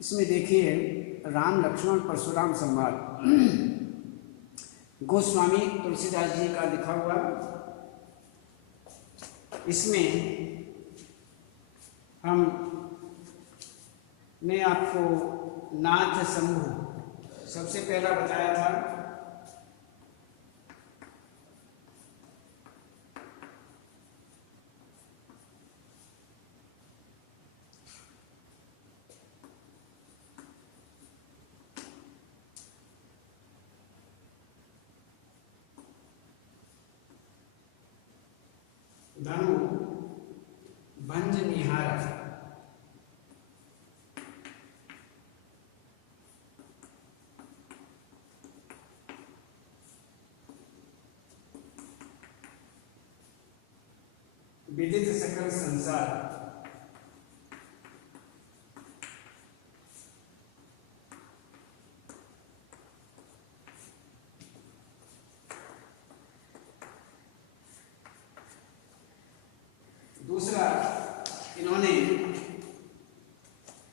इसमें देखिए राम लक्ष्मण परशुराम संवाद गोस्वामी तुलसीदास जी का लिखा हुआ। इसमें हम ने आपको नाथ समूह सबसे पहला बताया था। धनु भंज निहार, विदित सकल संसार,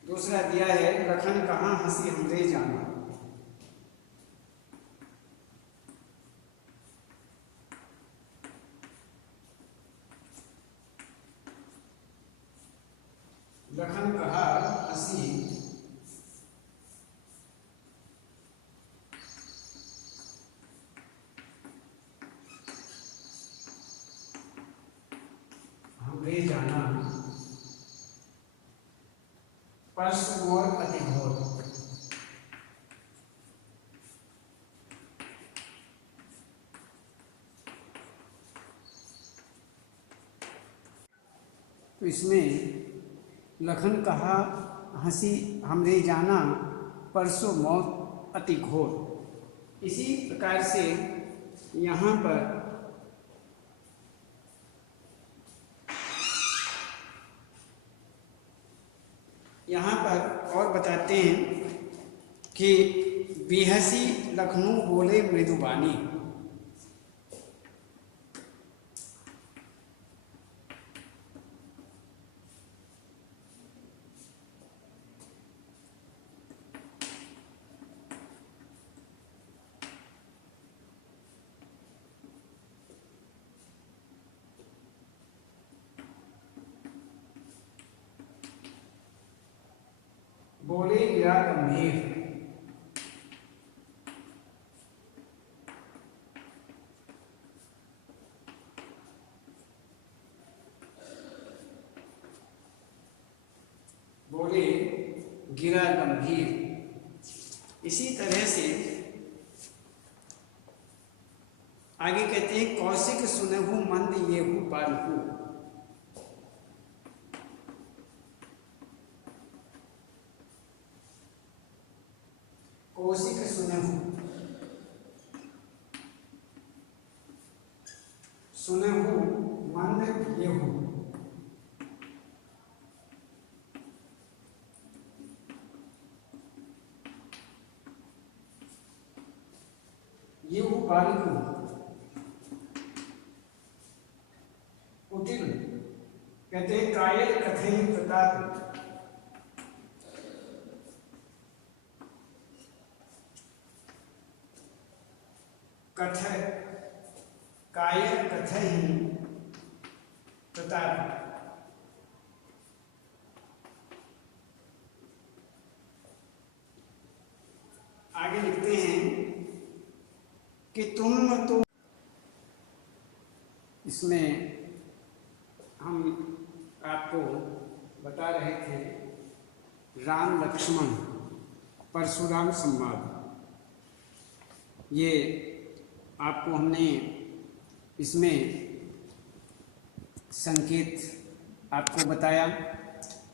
दूसरा दिया है लखन कहाँ हंसी हमरे जाना। लखन कहा हंसी हमरे जाना, पर्श मोर अति घोर। तो इसमें लखन कहा हंसी हमरे जाना, परसों मौत अति घोर। इसी प्रकार से यहाँ पर और बताते हैं कि बिहसी लखनऊ बोले मृदुबानी। बोले गिरा गंभीर, बोले गिरा गंभीर। इसी तरह से आगे कहते हैं कौशिक सुनहु मंद येहू बालकू। कौशिक सुनहु, सुनहु मंद येहू। येहू बालकू कुटिल कहते हैं कायल कथे प्रताप। कायर कथहि प्रताप। आगे लिखते हैं कि तुम तो, इसमें हम आपको बता रहे थे राम लक्ष्मण परशुराम संवाद। ये आपको हमने इसमें संकेत आपको बताया।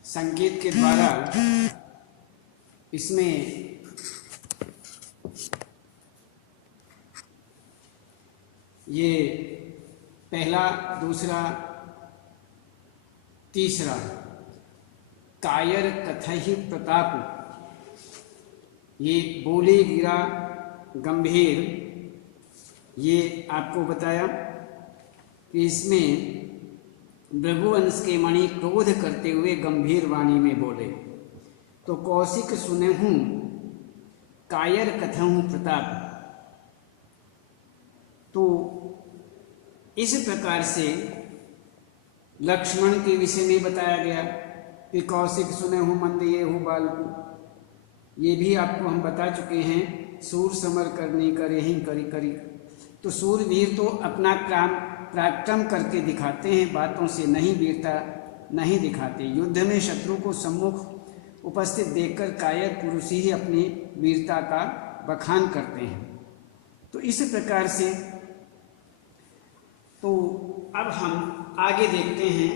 संकेत के द्वारा इसमें ये पहला, दूसरा, तीसरा कायर कथहि प्रताप, ये बोले गिरा गंभीर, ये आपको बताया कि इसमें भृगुवंश के मणि क्रोध करते हुए गंभीर वाणी में बोले। तो कौशिक सुनहु कायर कथहु प्रताप। तो इस प्रकार से लक्ष्मण के विषय में बताया गया कि कौशिक सुनहु मंद येहु बालकु। ये भी आपको हम बता चुके हैं, सूर समर करने करे ही करी करी। तो सूरवीर तो अपना पराक्रम करके दिखाते हैं, बातों से नहीं वीरता नहीं दिखाते। युद्ध में शत्रु को सम्मुख उपस्थित देखकर कायर पुरुष ही अपनी वीरता का बखान करते हैं। तो इस प्रकार से तो अब हम आगे देखते हैं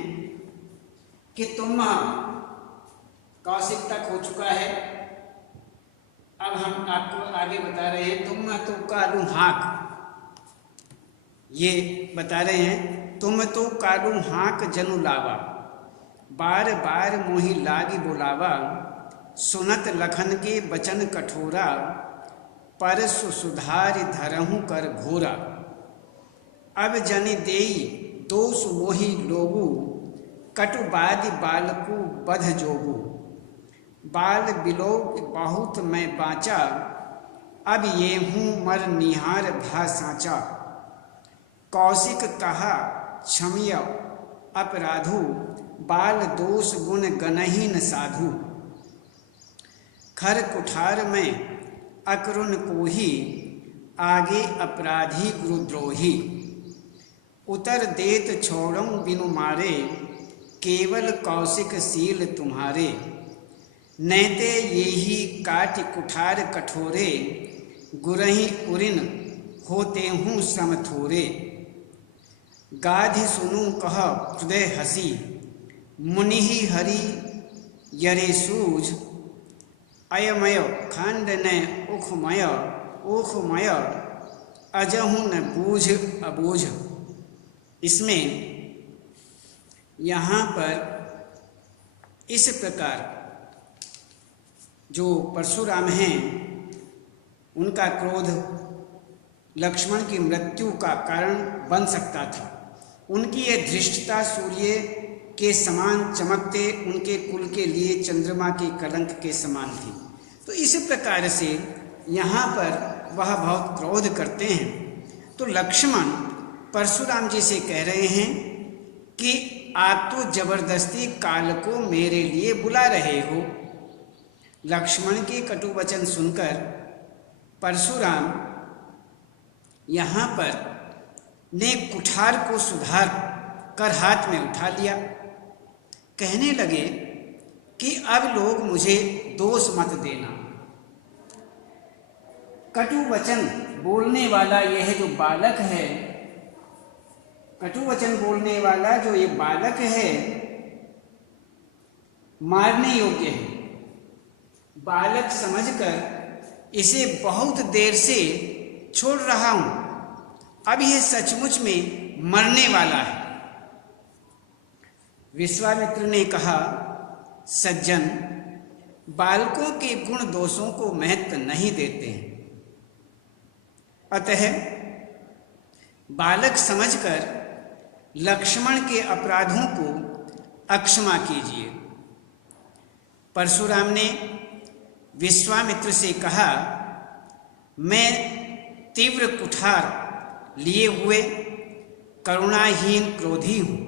कि तुम कौशिक तक हो चुका है। अब हम आपको आगे बता रहे हैं तुम तो कालू हाक, ये बता रहे हैं तुम तो कालू हाक जनु लावा, बार बार मोहि लागी बुलावा, सुनत लखन के बचन कठोरा, परसु सुधारि धरहु कर घोरा। अब जनि देई दोष मोहि लोगु, कटुबादि बालकु बध जोगु। बाल बिलोक बहुत मैं बाँचा, अब ये हूँ मर निहार भा साँचा। कौशिक कहा क्षमिय अपराधु, बाल दोष गुण गणहीन साधु। खर कुठार में अकरुण कोही, आगे अपराधी गुरुद्रोही। उतर देत छोड़ों बिनु मारे, केवल कौशिक सील तुम्हारे। नैते ये ही काट कुठार कठोरे, गुरही उरिन होते हूँ समथोरे। गाधि सुनु कह हृदय हसी, मुनि हरि यरे सूझ। अयमय खंड न उखमय, उखमय अजहु न बूझ अबूझ। इसमें यहाँ पर इस प्रकार जो परशुराम हैं उनका क्रोध लक्ष्मण की मृत्यु का कारण बन सकता था। उनकी ये धृष्टता सूर्य के समान चमकते उनके कुल के लिए चंद्रमा के कलंक के समान थी। तो इस प्रकार से यहाँ पर वह बहुत क्रोध करते हैं। तो लक्ष्मण परशुराम जी से कह रहे हैं कि आप तो जबरदस्ती काल को मेरे लिए बुला रहे हो। लक्ष्मण के कटु वचन सुनकर परशुराम यहाँ पर ने कुठार को सुधार कर हाथ में उठा लिया। कहने लगे कि अब लोग मुझे दोष मत देना। कटु वचन बोलने वाला यह जो बालक है, कटु वचन बोलने वाला जो ये बालक है मारने योग्य है। बालक समझकर इसे बहुत देर से छोड़ रहा हूं, अब यह सचमुच में मरने वाला है। विश्वामित्र ने कहा, सज्जन, बालकों के गुण दोषों को महत्व नहीं देते हैं, अतः बालक समझकर लक्ष्मण के अपराधों को अक्षमा कीजिए। परशुराम ने विश्वामित्र से कहा, मैं तीव्र कुठार लिए हुए करुणाहीन क्रोधी हूँ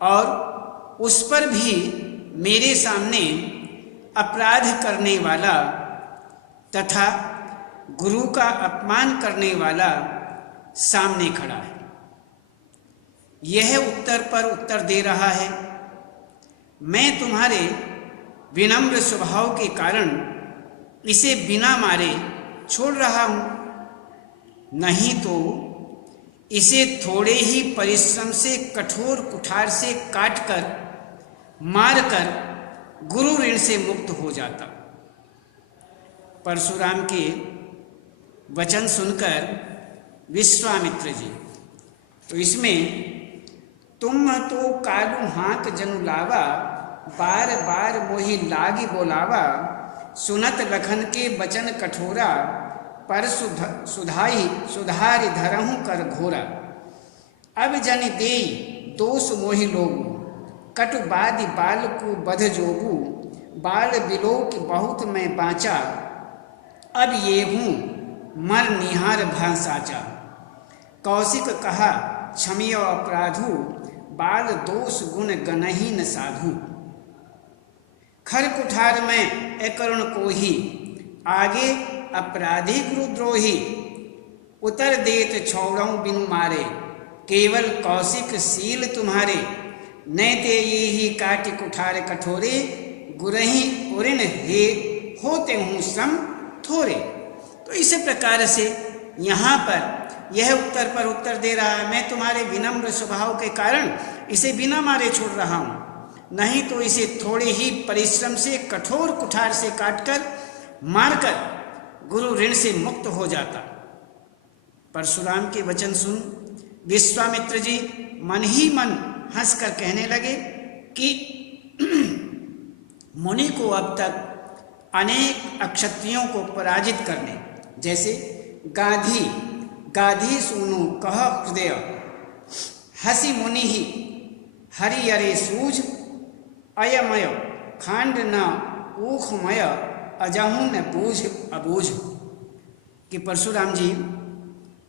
और उस पर भी मेरे सामने अपराध करने वाला तथा गुरु का अपमान करने वाला सामने खड़ा है। यह उत्तर पर उत्तर दे रहा है, मैं तुम्हारे विनम्र स्वभाव के कारण इसे बिना मारे छोड़ रहा हूं, नहीं तो इसे थोड़े ही परिश्रम से कठोर कुठार से काटकर मारकर गुरु ऋण से मुक्त हो जाता। परशुराम के वचन सुनकर विश्वामित्र जी, तो इसमें तुम तो कालू हाथ जनु लावा, बार बार मोहि लागी बोलावा, सुनत लखन के बचन कठोरा, पर सुधारि धरहु कर घोरा। अब जन देई दोष मोहि लोगु, कटु बादि बाल को बध जोगु, बाल बिलोक बहुत मैं बाँचा, अब ये हूँ मर निहार भा साचा। कौशिक कहा क्षमियो अपराधु, बाल दोष गुण गनहीन साधु। खर कुठार में अकरुण कोही, आगे अपराधी गुरुद्रोही। उतर देत छोड़ों बिनु मारे, केवल कौशिक सील तुम्हारे। नैते ये ही काट कुठार कठोरे, गुरही उरिन हे होते हूँ श्रम थोरे। तो इस प्रकार से यहाँ पर यह उत्तर पर उत्तर दे रहा है, मैं तुम्हारे विनम्र स्वभाव के कारण इसे बिना मारे छोड़ रहा हूँ, नहीं तो इसे थोड़े ही परिश्रम से कठोर कुठार से काटकर मारकर गुरु ऋण से मुक्त हो जाता। परशुराम के वचन सुन विश्वामित्र जी मन ही मन हंसकर कहने लगे कि मुनि को अब तक अनेक अक्षत्रियों को पराजित करने, जैसे गाधी सुनु कह हृदय, हसी मुनि ही हरि अरे सूझ, अयमय खांड न ऊखमय, अजहू न बूझ अबूझ। कि परशुराम जी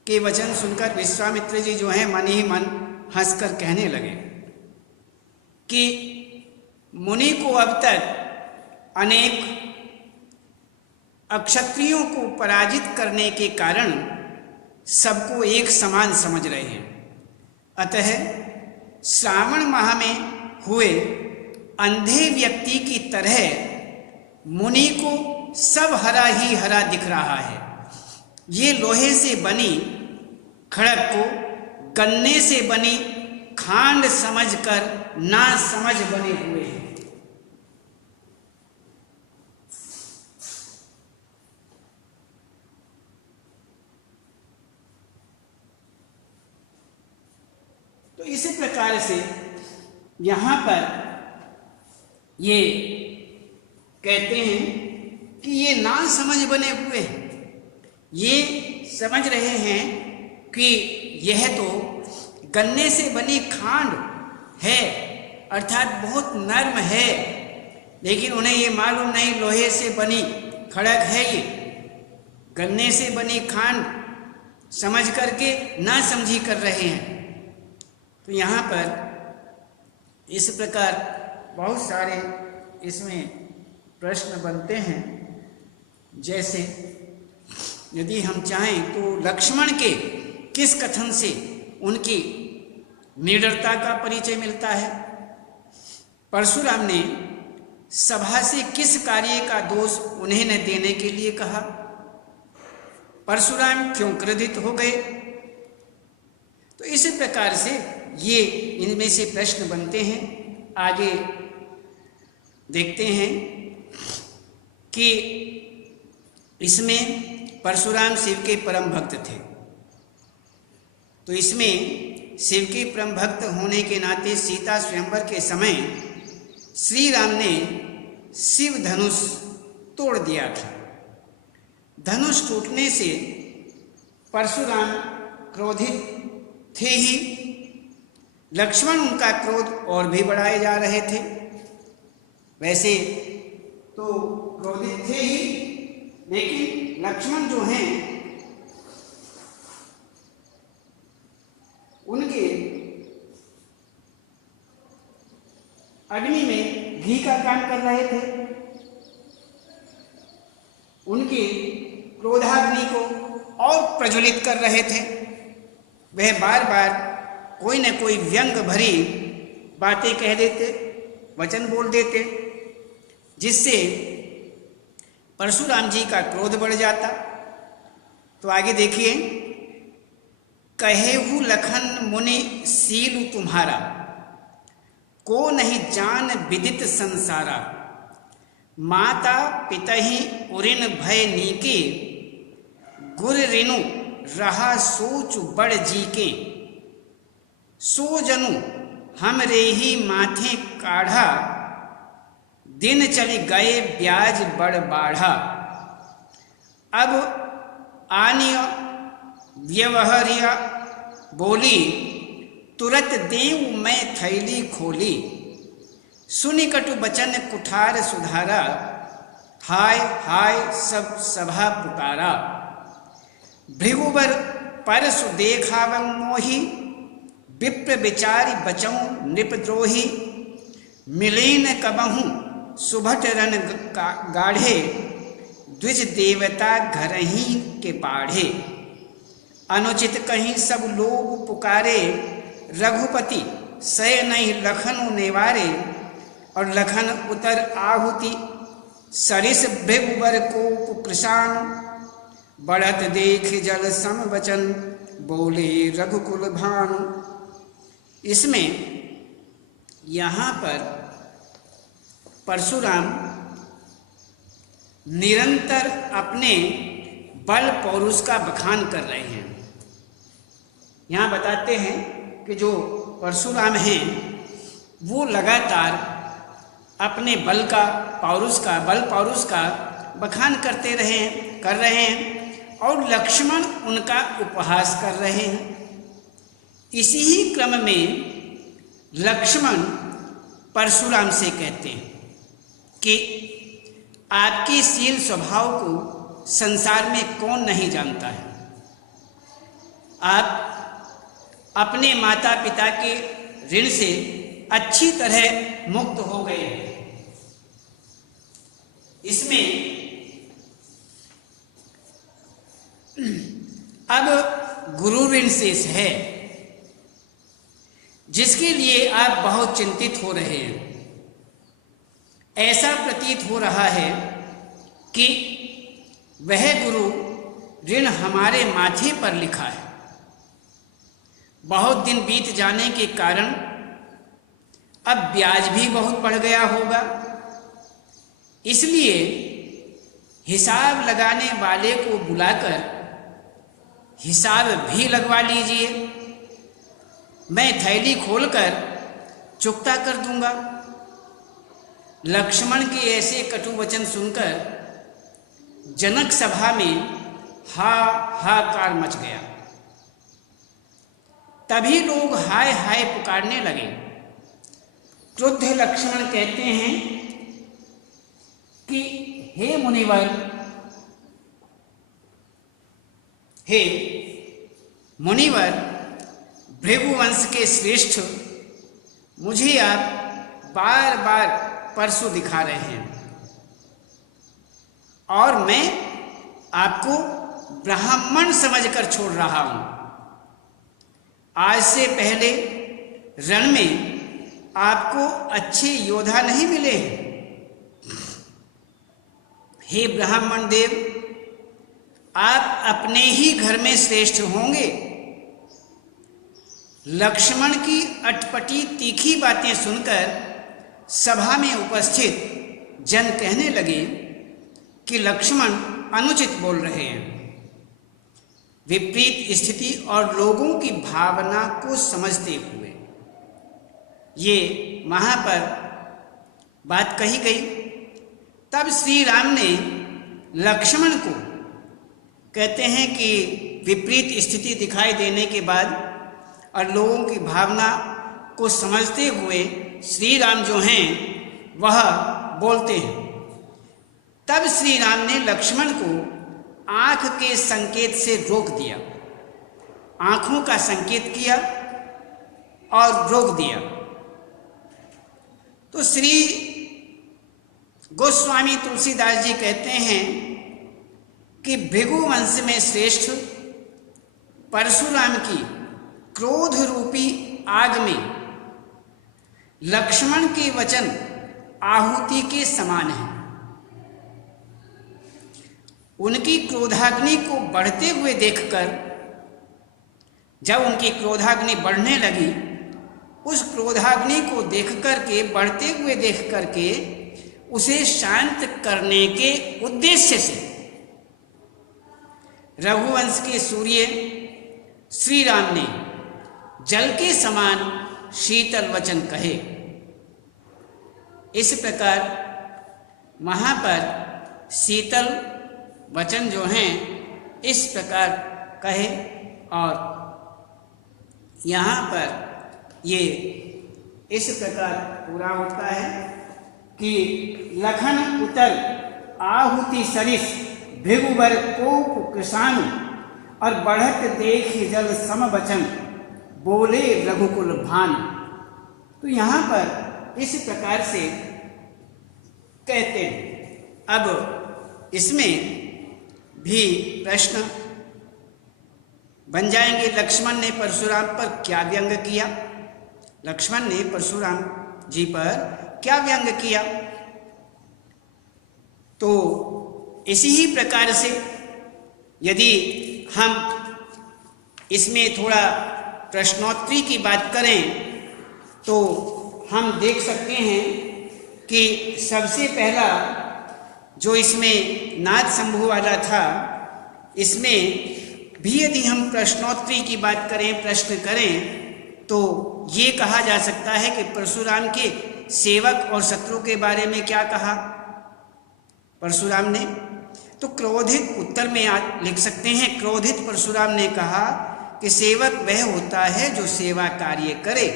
के वचन सुनकर विश्वामित्र जी जो है मन ही मन हंसकर कहने लगे कि मुनि को अब तक अनेक अक्षत्रियों को पराजित करने के कारण सबको एक समान समझ रहे हैं, अतः श्रावण माह में हुए अंधे व्यक्ति की तरह मुनि को सब हरा ही हरा दिख रहा है। ये लोहे से बनी खड़क को गन्ने से बनी खांड समझकर ना समझ बने हुए हैं। तो इसी प्रकार से यहाँ पर ये कहते हैं कि ये ना समझ बने हुए हैं, ये समझ रहे हैं कि यह तो गन्ने से बनी खांड है, अर्थात बहुत नर्म है, लेकिन उन्हें ये मालूम नहीं लोहे से बनी खड़क है। ये गन्ने से बनी खांड समझ करके ना समझी कर रहे हैं। तो यहाँ पर इस प्रकार बहुत सारे इसमें प्रश्न बनते हैं। जैसे यदि हम चाहें तो लक्ष्मण के किस कथन से उनकी निडरता का परिचय मिलता है। परशुराम ने सभा से किस कार्य का दोष उन्हें न देने के लिए कहा, परशुराम क्यों क्रोधित हो गए। तो इसी प्रकार से ये इनमें से प्रश्न बनते हैं। आगे देखते हैं कि इसमें परशुराम शिव के परम भक्त थे, तो इसमें शिव के परम भक्त होने के नाते सीता स्वयंवर के समय श्री राम ने शिव धनुष तोड़ दिया था। धनुष टूटने से परशुराम क्रोधित थे ही, लक्ष्मण उनका क्रोध और भी बढ़ाए जा रहे थे। वैसे तो क्रोधित थे ही, लेकिन लक्ष्मण जो हैं उनके अग्नि में घी का काम कर रहे थे, उनकी क्रोधाग्नि को और प्रज्वलित कर रहे थे। वह बार बार कोई न कोई व्यंग भरी बातें कह देते, वचन बोल देते, जिससे परशुराम जी का क्रोध बढ़ जाता। तो आगे देखिए, कहेहु लखन मुनि सीलु तुम्हारा, को नहीं जान विदित संसारा। माता पितहि उरिन भय नीके, गुर रिनु रहा सोच बड़ जी के। सो जनु हमरे ही माथे काढ़ा, दिन चली गए ब्याज बड़ बाढ़ा। अब आनिय व्यवहारिया बोली, तुरत देव मैं थैली खोली। सुनि कटु बचन कुठार सुधारा, हाय हाय सब सभा पुकारा। भृगुवर परसु देखावं मोहि, विप्र विचारि बचऊं नृपद्रोही। मिलेन कबहु सुभट रन गाढ़े, द्विज देवता घरही के बाढ़े। अनुचित कहीं सब लोग पुकारे, रघुपति सय नहीं लखनु नेवारे। और लखन उतर आहुति, सरिस भृगुवर को कृशान। बढ़त देख जल सम वचन, बोले रघुकुल भानु। इसमें यहाँ पर परशुराम निरंतर अपने बल पौरुष का बखान कर रहे हैं। यहाँ बताते हैं कि जो परशुराम हैं वो लगातार अपने बल पौरुष का बखान कर रहे हैं और लक्ष्मण उनका उपहास कर रहे हैं। इसी ही क्रम में लक्ष्मण परशुराम से कहते हैं कि आपके शील स्वभाव को संसार में कौन नहीं जानता है। आप अपने माता पिता के ऋण से अच्छी तरह मुक्त हो गए हैं। इसमें अब गुरु ऋण शेष है, जिसके लिए आप बहुत चिंतित हो रहे हैं। ऐसा प्रतीत हो रहा है कि वह गुरु ऋण हमारे माथे पर लिखा है। बहुत दिन बीत जाने के कारण अब ब्याज भी बहुत बढ़ गया होगा, इसलिए हिसाब लगाने वाले को बुलाकर हिसाब भी लगवा लीजिए। मैं थैली खोलकर चुकता कर दूंगा। लक्ष्मण के ऐसे कटु वचन सुनकर जनक सभा में हाहाकार मच गया। तभी लोग हाय हाय पुकारने लगे। क्रुद्ध लक्ष्मण कहते हैं कि हे मुनिवर, हे मुनिवर, भृगुवंश के श्रेष्ठ, मुझे आप बार बार परसों दिखा रहे हैं और मैं आपको ब्राह्मण समझकर छोड़ रहा हूं। आज से पहले रण में आपको अच्छे योद्धा नहीं मिले हैं। हे ब्राह्मण देव, आप अपने ही घर में श्रेष्ठ होंगे। लक्ष्मण की अटपटी तीखी बातें सुनकर सभा में उपस्थित जन कहने लगे कि लक्ष्मण अनुचित बोल रहे हैं। विपरीत स्थिति और लोगों की भावना को समझते हुए ये वहाँ पर बात कही गई। तब श्री राम ने लक्ष्मण को कहते हैं कि विपरीत स्थिति दिखाई देने के बाद और लोगों की भावना को समझते हुए श्री राम जो हैं वह बोलते हैं। तब श्री राम ने लक्ष्मण को आँख के संकेत से रोक दिया, आँखों का संकेत किया और रोक दिया। तो श्री गोस्वामी तुलसीदास जी कहते हैं कि भृगुवंश में श्रेष्ठ परशुराम की क्रोध रूपी आग में लक्ष्मण के वचन आहुति के समान हैं। उनकी क्रोधाग्नि को बढ़ते हुए देखकर, जब उनकी क्रोधाग्नि बढ़ने लगी, उस क्रोधाग्नि को देख करके, बढ़ते हुए देख करके उसे शांत करने के उद्देश्य से रघुवंश के सूर्य श्री राम ने जल के समान शीतल वचन कहे। इस प्रकार वहाँ पर शीतल वचन जो हैं इस प्रकार कहे और यहाँ पर ये इस प्रकार पूरा होता है कि लखन उतर आहुति सरिस भृगुवर कोप कृषाणु और बढ़त देख जल सम बचन बोले रघुकुल भान। तो यहाँ पर इस प्रकार से कहते हैं। अब इसमें भी प्रश्न बन जाएंगे, लक्ष्मण ने परशुराम पर क्या व्यंग किया? लक्ष्मण ने परशुराम जी पर क्या व्यंग किया? तो इसी ही प्रकार से यदि हम इसमें थोड़ा प्रश्नोत्तरी की बात करें तो हम देख सकते हैं कि सबसे पहला जो इसमें नाद संभू वाला था, इसमें भी यदि हम प्रश्नोत्तरी की बात करें, प्रश्न करें, तो ये कहा जा सकता है कि परशुराम के सेवक और शत्रु के बारे में क्या कहा परशुराम ने? तो क्रोधित उत्तर में लिख सकते हैं, क्रोधित परशुराम ने कहा कि सेवक वह होता है जो सेवा कार्य करे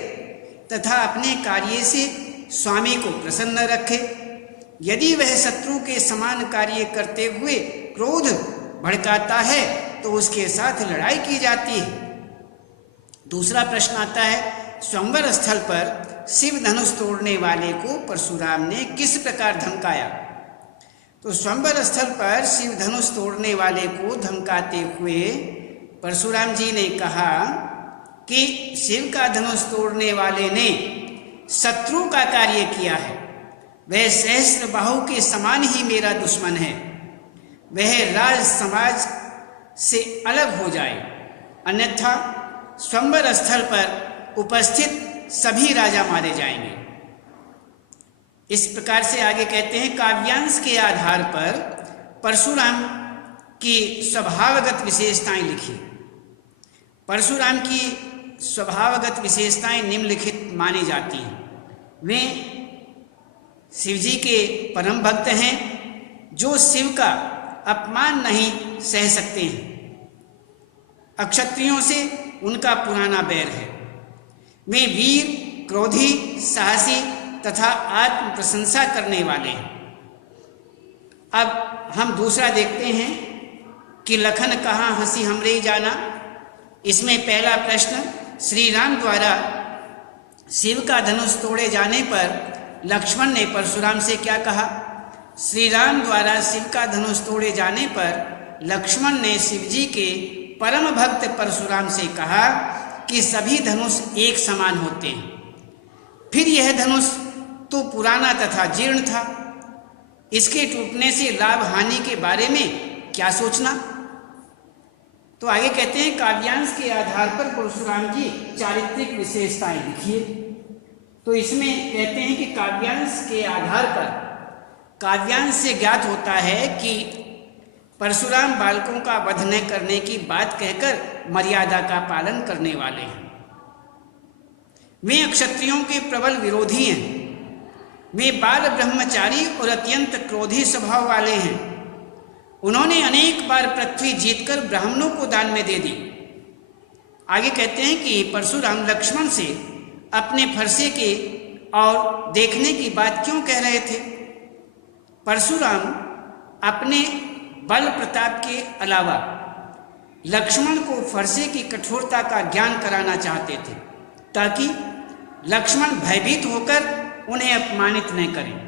तथा अपने कार्य से स्वामी को प्रसन्न रखे। यदि वह शत्रु के समान कार्य करते हुए क्रोध भड़काता है तो उसके साथ लड़ाई की जाती है। दूसरा प्रश्न आता है, स्वयंवर स्थल पर शिव धनुष तोड़ने वाले को परशुराम ने किस प्रकार धमकाया? तो स्वयंवर स्थल पर शिव धनुष तोड़ने वाले को धमकाते हुए परशुराम जी ने कहा कि शिव का धनुष तोड़ने वाले ने शत्रु का कार्य किया है, वह सहस्त्र बाहु के समान ही मेरा दुश्मन है, वह राज समाज से अलग हो जाए, अन्यथा स्वयंवर स्थल पर उपस्थित सभी राजा मारे जाएंगे। इस प्रकार से आगे कहते हैं, काव्यांश के आधार पर परशुराम की स्वभावगत विशेषताएं लिखी। परशुराम की स्वभावगत विशेषताएं निम्नलिखित मानी जाती हैं। वे शिवजी के परम भक्त हैं जो शिव का अपमान नहीं सह सकते हैं। अक्षत्रियों से उनका पुराना बैर है। वे वीर, क्रोधी, साहसी तथा आत्म प्रशंसा करने वाले हैं। अब हम दूसरा देखते हैं कि लखन कहाँ हंसी हमरे जाना। इसमें पहला प्रश्न, श्री राम द्वारा शिव का धनुष तोड़े जाने पर लक्ष्मण ने परशुराम से क्या कहा? श्री राम द्वारा शिव का धनुष तोड़े जाने पर लक्ष्मण ने शिवजी के परम भक्त परशुराम से कहा कि सभी धनुष एक समान होते हैं। फिर यह धनुष तो पुराना तथा जीर्ण था, इसके टूटने से लाभ हानि के बारे में क्या सोचना? तो आगे कहते हैं, काव्यांश के आधार पर परशुराम की चारित्रिक विशेषताएं लिखिए। तो इसमें कहते हैं कि काव्यांश के आधार पर, काव्यांश से ज्ञात होता है कि परशुराम बालकों का वध न करने की बात कहकर मर्यादा का पालन करने वाले हैं। वे क्षत्रियों के प्रबल विरोधी हैं। वे बाल ब्रह्मचारी और अत्यंत क्रोधी स्वभाव वाले हैं। उन्होंने अनेक बार पृथ्वी जीतकर ब्राह्मणों को दान में दे दी। आगे कहते हैं कि परशुराम लक्ष्मण से अपने फरसे के और देखने की बात क्यों कह रहे थे? परशुराम अपने बल प्रताप के अलावा लक्ष्मण को फरसे की कठोरता का ज्ञान कराना चाहते थे ताकि लक्ष्मण भयभीत होकर उन्हें अपमानित न करें।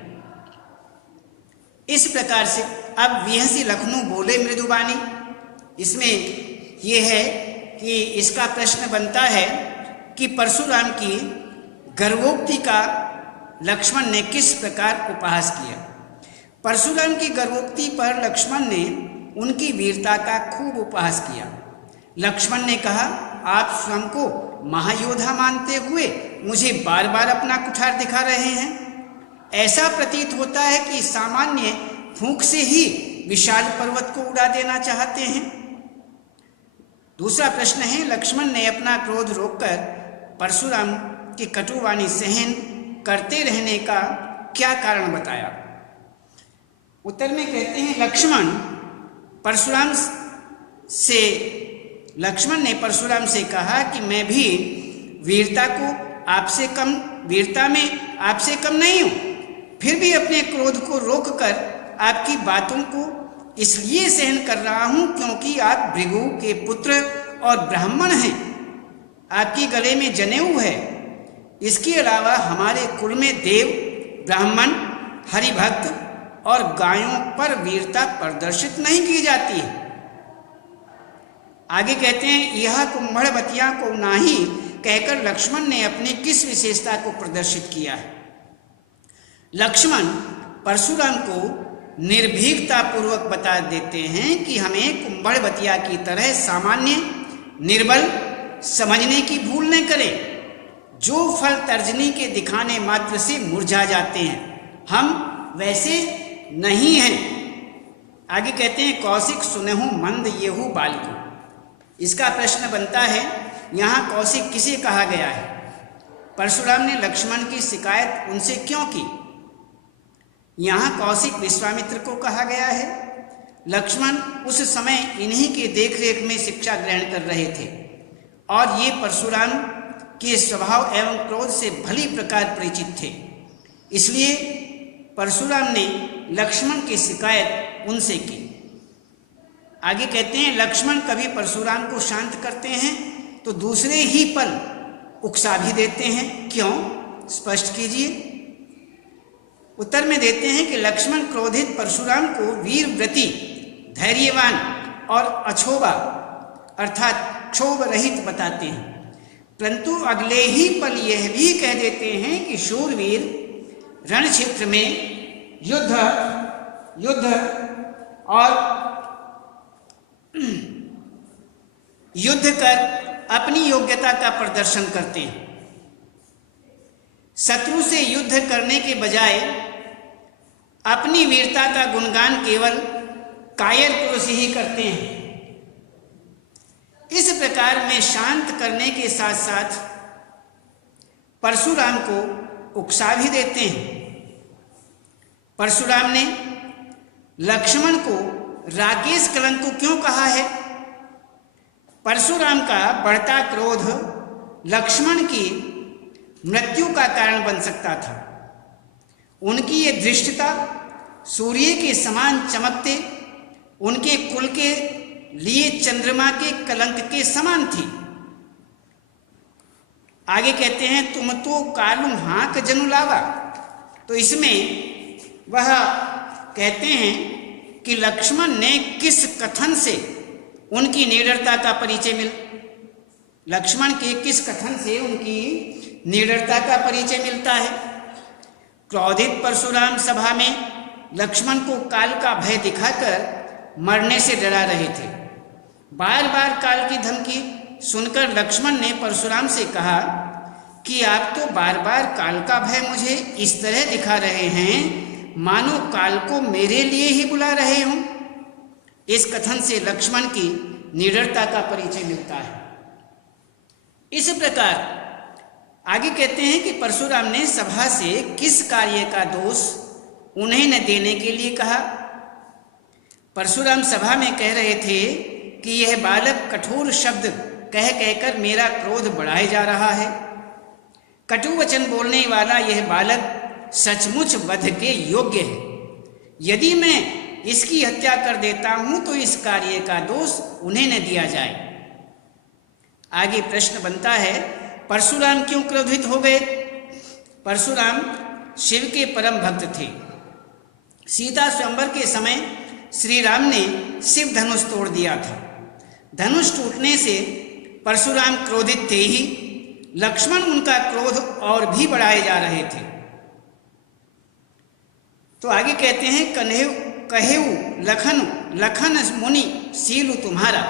इस प्रकार से अब विहसी लखनऊ बोले मृदुबानी। इसमें यह है कि इसका प्रश्न बनता है कि परशुराम की गर्वोक्ति का लक्ष्मण ने किस प्रकार उपहास किया। परशुराम की गर्वोक्ति पर लक्ष्मण ने उनकी वीरता का खूब उपहास किया। लक्ष्मण ने कहा, आप स्वयं को महायोद्धा मानते हुए मुझे बार बार अपना कुठार दिखा रहे हैं। ऐसा प्रतीत होता है कि सामान्य फूंक से ही विशाल पर्वत को उड़ा देना चाहते हैं। दूसरा प्रश्न है, लक्ष्मण ने अपना क्रोध रोककर परशुराम की कटुवाणी सहन करते रहने का क्या कारण बताया? उत्तर में कहते हैं, लक्ष्मण ने परशुराम से कहा कि मैं भी वीरता को आपसे कम, वीरता में आपसे कम नहीं हूं, फिर भी अपने क्रोध को रोककर आपकी बातों को इसलिए सहन कर रहा हूं क्योंकि आप भृगु के पुत्र और ब्राह्मण हैं, आपके गले में जनेऊ है। इसके अलावा हमारे कुल में देव, ब्राह्मण, हरिभक्त और गायों पर वीरता प्रदर्शित नहीं की जाती है। आगे कहते हैं, यह कुंभड़वतिया को नाही कहकर लक्ष्मण ने अपनी किस विशेषता को प्रदर्शित किया है। लक्ष्मण परशुराम को निर्भीकता पूर्वक बता देते हैं कि हमें कुंभड़वतिया की तरह सामान्य निर्बल समझने की भूल न करें, जो फल तर्जनी के दिखाने मात्र से मुरझा जाते हैं, हम वैसे नहीं हैं। आगे कहते हैं, कौशिक सुनहु मंद येहू बालकु। इसका प्रश्न बनता है, यहाँ कौशिक किसे कहा गया है? परशुराम ने लक्ष्मण की शिकायत उनसे क्यों की? यहाँ कौशिक विश्वामित्र को कहा गया है। लक्ष्मण उस समय इन्हीं के देखरेख में शिक्षा ग्रहण कर रहे थे और ये परशुराम के स्वभाव एवं क्रोध से भली प्रकार परिचित थे, इसलिए परशुराम ने लक्ष्मण की शिकायत उनसे की। आगे कहते हैं, लक्ष्मण कभी परशुराम को शांत करते हैं तो दूसरे ही पल उकसा भी देते हैं। क्यों? स्पष्ट कीजिए। उत्तर में देते हैं कि लक्ष्मण क्रोधित परशुराम को वीरव्रती, धैर्यवान और अछोबा अर्थात क्षोभ रहित बताते हैं, परंतु अगले ही पल यह भी कह देते हैं कि शूरवीर रण क्षेत्र में युद्ध कर अपनी योग्यता का प्रदर्शन करते हैं। शत्रु से युद्ध करने के बजाय अपनी वीरता का गुणगान केवल कायर पुरुष ही करते हैं। इस प्रकार में शांत करने के साथ साथ परशुराम को उकसा भी देते हैं। परशुराम ने लक्ष्मण को राकेश कलंक क्यों कहा है? परशुराम का बढ़ता क्रोध लक्ष्मण की मृत्यु का कारण बन सकता था। उनकी ये धृष्टता सूर्य के समान चमकते उनके कुल के लिए चंद्रमा के कलंक के समान थी। आगे कहते हैं, तुम तो कालू हाँक जनु लावा। तो इसमें वह कहते हैं कि लक्ष्मण ने किस कथन से उनकी निडरता का परिचय लक्ष्मण के किस कथन से उनकी निडरता का परिचय मिलता है। क्रोधित परशुराम सभा में लक्ष्मण को काल का भय दिखाकर मरने से डरा रहे थे। बार बार काल की धमकी सुनकर लक्ष्मण ने परशुराम से कहा कि आप तो बार बार काल का भय मुझे इस तरह दिखा रहे हैं मानो काल को मेरे लिए ही बुला रहे हों। इस कथन से लक्ष्मण की निडरता का परिचय मिलता है। इस प्रकार आगे कहते हैं कि परशुराम ने सभा से किस कार्य का दोष उन्हें न देने के लिए कहा। परशुराम सभा में कह रहे थे कि यह बालक कठोर शब्द कह कहकर मेरा क्रोध बढ़ाए जा रहा है। कटु वचन बोलने वाला यह बालक सचमुच वध के योग्य है। यदि मैं इसकी हत्या कर देता हूं तो इस कार्य का दोष उन्हें न दिया जाए। आगे प्रश्न बनता है, परशुराम क्यों क्रोधित हो गए? परशुराम शिव के परम भक्त थे। सीता स्वयंवर के समय श्री राम ने शिव धनुष तोड़ दिया था। धनुष टूटने से परशुराम क्रोधित थे ही, लक्ष्मण उनका क्रोध और भी बढ़ाए जा रहे थे। तो आगे कहते हैं, कहेऊ लखन मुनि सीलु तुम्हारा।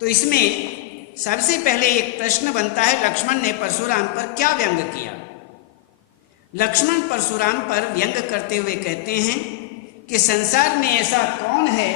तो इसमें सबसे पहले एक प्रश्न बनता है, लक्ष्मण ने परशुराम पर क्या व्यंग किया? लक्ष्मण परशुराम पर व्यंग करते हुए कहते हैं कि संसार में ऐसा कौन है